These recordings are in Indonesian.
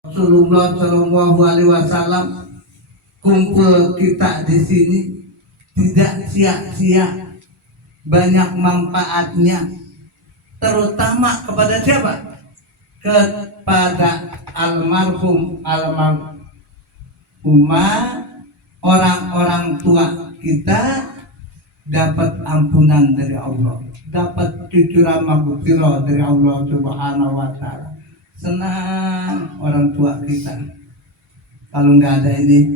Rasulullah Shallallahu Alaihi Wasallam, kumpul kita di sini tidak sia-sia, banyak manfaatnya, terutama kepada siapa? Kepada almarhumah, orang-orang tua kita dapat ampunan dari Allah, dapat cucuran maghfirah dari Allah Subhanahu wa taala. Senang orang tua kita. Kalau nggak ada ini,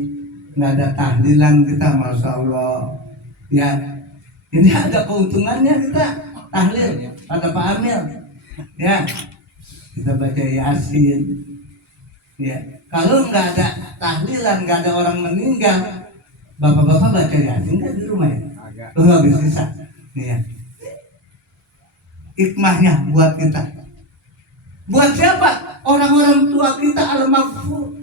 nggak ada tahlilan kita, masya Allah. Ya, ini ada keuntungannya kita tahlil. Ada Pak Amil. Ya, kita baca Yasin. Ya, kalau nggak ada tahlilan, nggak ada orang meninggal, bapak-bapak baca Yasin kan di rumah ya? Nggak bisa. Ya. Hikmahnya buat kita. Buat siapa? Orang-orang tua kita almarhum.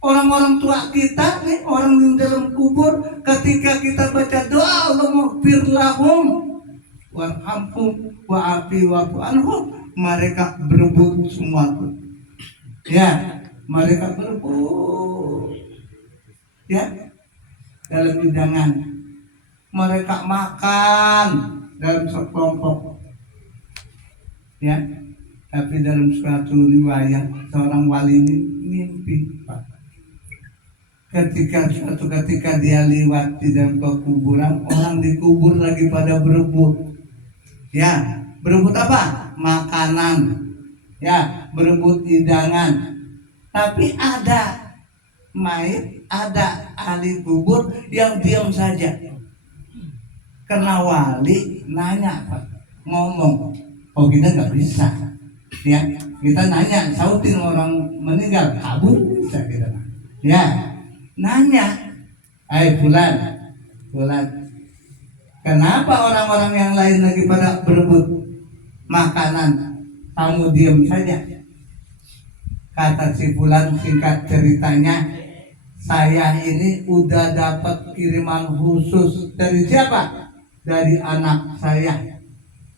Orang-orang tua kita nih, orang di dalam kubur, ketika kita baca doa Allahumma ighfir lahum warhamhum wa'afi wa'fu anhum, mereka berebut semua tuh. Ya, mereka berebut. Ya, dalam hidangan. Mereka makan dalam sekelompok, ya. Tapi dalam suatu riwayat seorang wali ini mimpi, Pak. Ketika dia lewat di dalam kuburan, orang dikubur lagi pada berebut, ya. Berebut apa? Makanan, ya. Berebut hidangan. Tapi ada mayit, ada ahli kubur yang diam saja. Karena wali nanya, Pak, ngomong, oh kita nggak bisa, ya. Kita nanya, sautin orang meninggal, kabur bisa kita, ya. Nanya, fulan, kenapa orang-orang yang lain lagi pada berebut makanan, kamu diam saja? Kata si fulan, singkat ceritanya, saya ini udah dapat kiriman khusus dari siapa? Dari anak saya,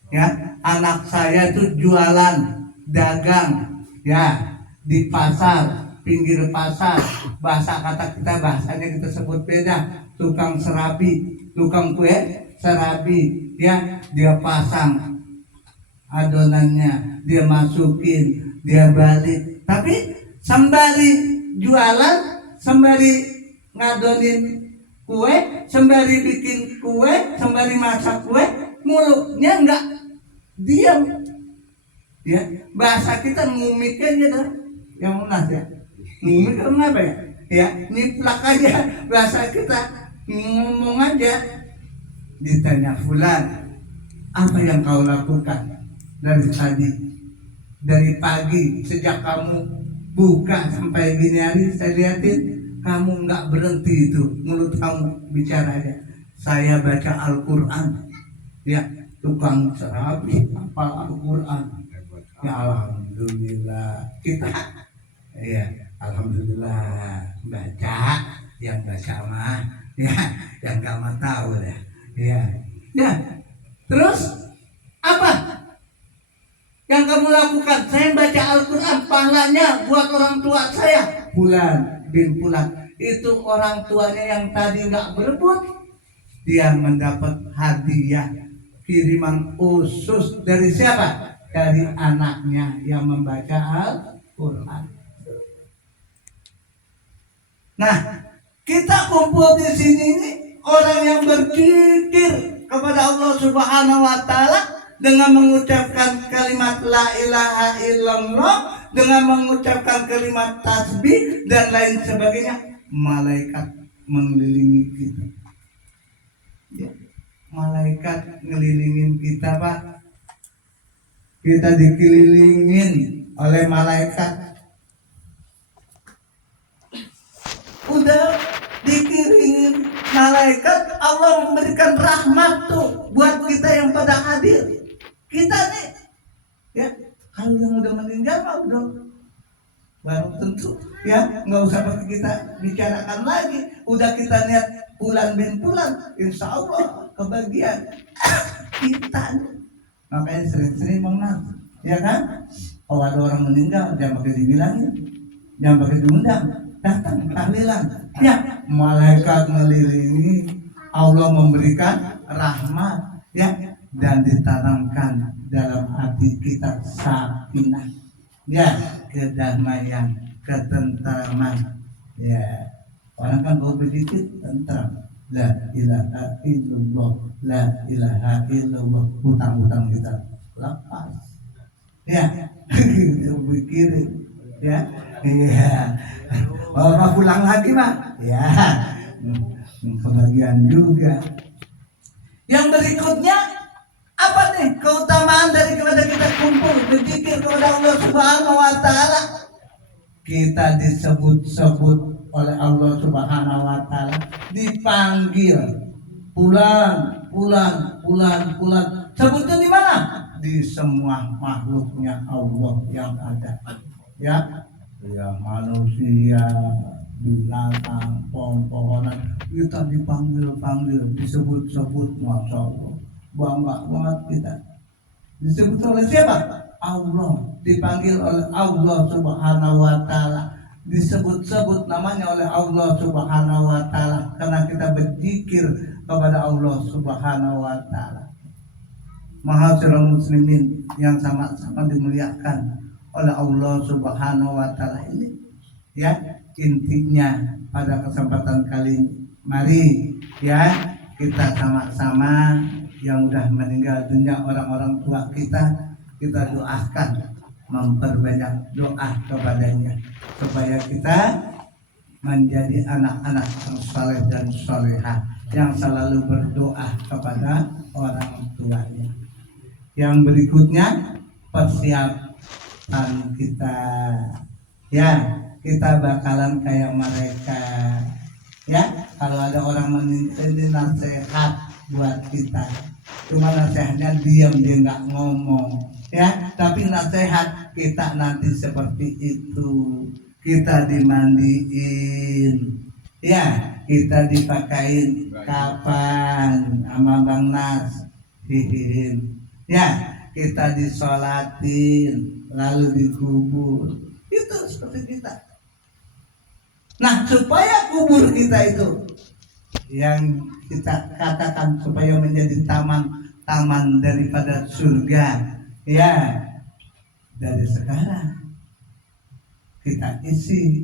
ya. Anak saya itu jualan, dagang, ya, di pasar, pinggir pasar. Bahasa kata kita, bahasanya kita sebut beda. Tukang serabi, tukang kue serabi, ya. Dia pasang adonannya, dia masukin, dia balik. Tapi sembari jualan, sembari ngadonin kue, sembari bikin kue, sembari masak kue, mulutnya enggak diam, ya. Bahasa kita ngumik aja dah, yang munas ya. Ngumik apa ya? Ya, niplak aja bahasa kita, ngomong aja. Ditanya fulan, apa yang kau lakukan dari tadi, dari pagi sejak kamu buka sampai gini hari saya lihatin kamu nggak berhenti itu, mulut kamu bicara aja. Saya baca Al-Quran, ya. Tukang serabi apa Al-Quran, ya. Alhamdulillah kita, ya, alhamdulillah baca, yang baca mah, ya, yang nggak mah tahu deh, ya. Ya, terus apa yang kamu lakukan? Saya baca Al-Quran, pahalanya buat orang tua saya. Bulan bin Fulan, itu orang tuanya yang tadi nggak berebut, dia mendapat hadiah kiriman khusus dari siapa? Dari anaknya yang membaca Al-Quran. Nah, kita kumpul di sini nih, orang yang berzikir kepada Allah Subhanahu wa taala dengan mengucapkan kalimat la ilaha illallah, dengan mengucapkan kalimat tasbih dan lain sebagainya. Malaikat mengelilingi kita, ya. Malaikat ngelilingin kita, Pak. Kita dikelilingin oleh malaikat. Udah dikiringin malaikat, Allah memberikan rahmat tuh buat kita yang pada hadir. Kita nih, ya, kalau yang udah meninggal mah udah baru tentu, ya, nggak usah pakai kita bicarakan lagi. Udah kita niat Fulan bin Fulan, insya Allah kebagian kita nih. Makanya sering-sering mengenal, ya kan? Kalau ada orang meninggal jangan pakai dibilangin, jangan pakai diundang, datang tahlilan. Ya, malaikat melilingi, Allah memberikan rahmat, ya, dan ditanamkan dalam hati kita sakinah, ya, kedamaian, ketentraman, ya. Orang kan kalau berzikir tentram, la ilaha illallah, la ilaha illallah, hutang-hutang kita lepas, ya, pikirin, ya, iya, kalau pulang lagi mah, ya, kebagian juga. Yang berikutnya apa nih keutamaan daripada kita kumpul berzikir kepada Allah Subhanahu Wa Taala? Kita disebut-sebut oleh Allah Subhanahu Wa Taala, dipanggil pulang. Sebutnya di mana? Di semua makhluknya Allah yang ada, ya, ya, manusia, binatang, pohon-pohonan, kita dipanggil, disebut-sebut, masya Allah, bangga banget kita. Disebut oleh siapa? Allah, dipanggil oleh Allah Subhanahu Wa Taala, disebut-sebut namanya oleh Allah Subhanahu Wa Taala karena kita berzikir kepada Allah Subhanahu Wa Taala. Mahasiswa muslimin yang sama-sama dimuliakan oleh Allah Subhanahu Wa Taala ini, ya, intinya pada kesempatan kali ini, mari, ya, kita sama-sama yang udah meninggal dunia, orang-orang tua kita doakan, memperbanyak doa kepadanya supaya kita menjadi anak-anak yang saleh dan salehah yang selalu berdoa kepada orang tuanya. Yang berikutnya persiapan kita, ya, kita bakalan kayak mereka, ya. Kalau ada orang ini nasihat buat kita, cuma nasihatnya diam, dia nggak ngomong, ya, tapi nasihat kita nanti seperti itu. Kita dimandiin, ya, kita dipakain kapan sama Bang Nas, ya, kita disolatin lalu dikubur, itu seperti kita. Nah, supaya kubur kita itu yang kita katakan supaya menjadi taman daripada surga, ya, dari sekarang kita isi,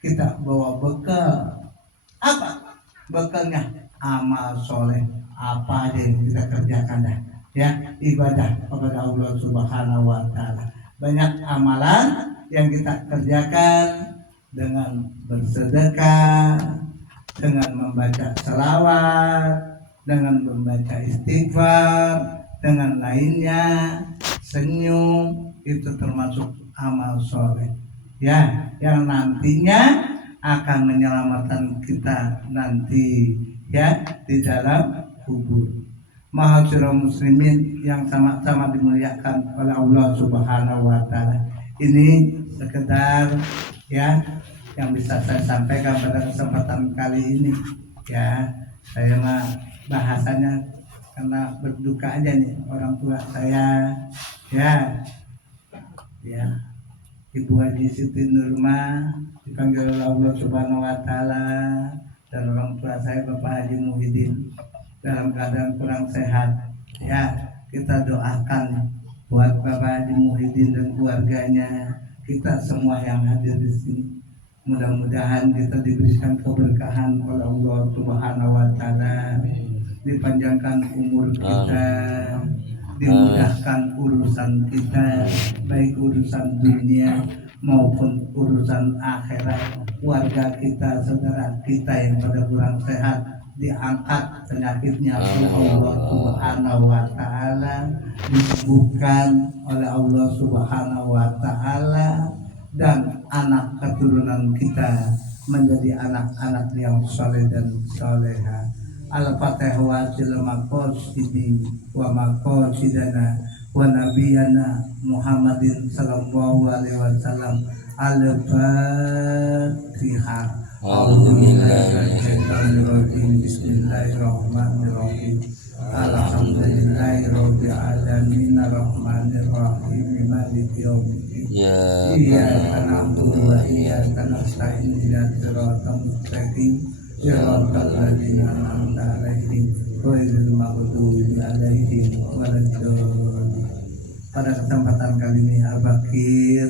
kita bawa bekal. Apa bekalnya? Amal soleh apa aja yang kita kerjakan dah, ya, ibadah kepada Allah Subhanahu Wa Taala. Banyak amalan yang kita kerjakan dengan bersedekah, dengan membaca selawat, dengan membaca istighfar, dengan lainnya, senyum, itu termasuk amal soleh, ya, yang nantinya akan menyelamatkan kita nanti, ya, di dalam kubur. Mahasiswa muslimin yang sama-sama dimuliakan oleh Allah Subhanahu Wa Taala, ini sekedar, ya, yang bisa saya sampaikan pada kesempatan kali ini, ya. Saya mah bahasanya karena berduka aja nih, orang tua saya, ya, ya, Ibu Haji Siti Nurma dipanggil oleh Allah Subhanahu Wa Taala, dan orang tua saya Bapak Haji Muhyiddin dalam keadaan kurang sehat, ya, kita doakan buat Bapak Haji Muhyiddin dan keluarganya, kita semua yang hadir di sini. Mudah-mudahan kita diberikan keberkahan oleh Allah Subhanahu Wa Taala, dipanjangkan umur kita, dimudahkan urusan kita, baik urusan dunia maupun urusan akhirat. Keluarga kita, saudara kita yang pada kurang sehat, diangkat penyakitnya oleh Allah Subhanahu Wa Taala, disembuhkan oleh Allah Subhanahu Wa Taala, dan anak keturunan kita menjadi anak-anak yang soleh dan soleha. Al-Fatihah wa maqasidina wa maqasidana wa nabiyana Muhammadin sallallahu alaihi wasallam. Al-Fatihah. Bismillahirrahmanirrahim. Alhamdulillahirabbil alamin arrahmanir rahim maliki yaumiddin. Iyyaka na'budu wa iyyaka nasta'in ihdinas siratal mustaqim siratal ladzina an'amta 'alaihim ghairil maghdubi 'alaihim waladdallin. Pada kesempatan kali ini Abakir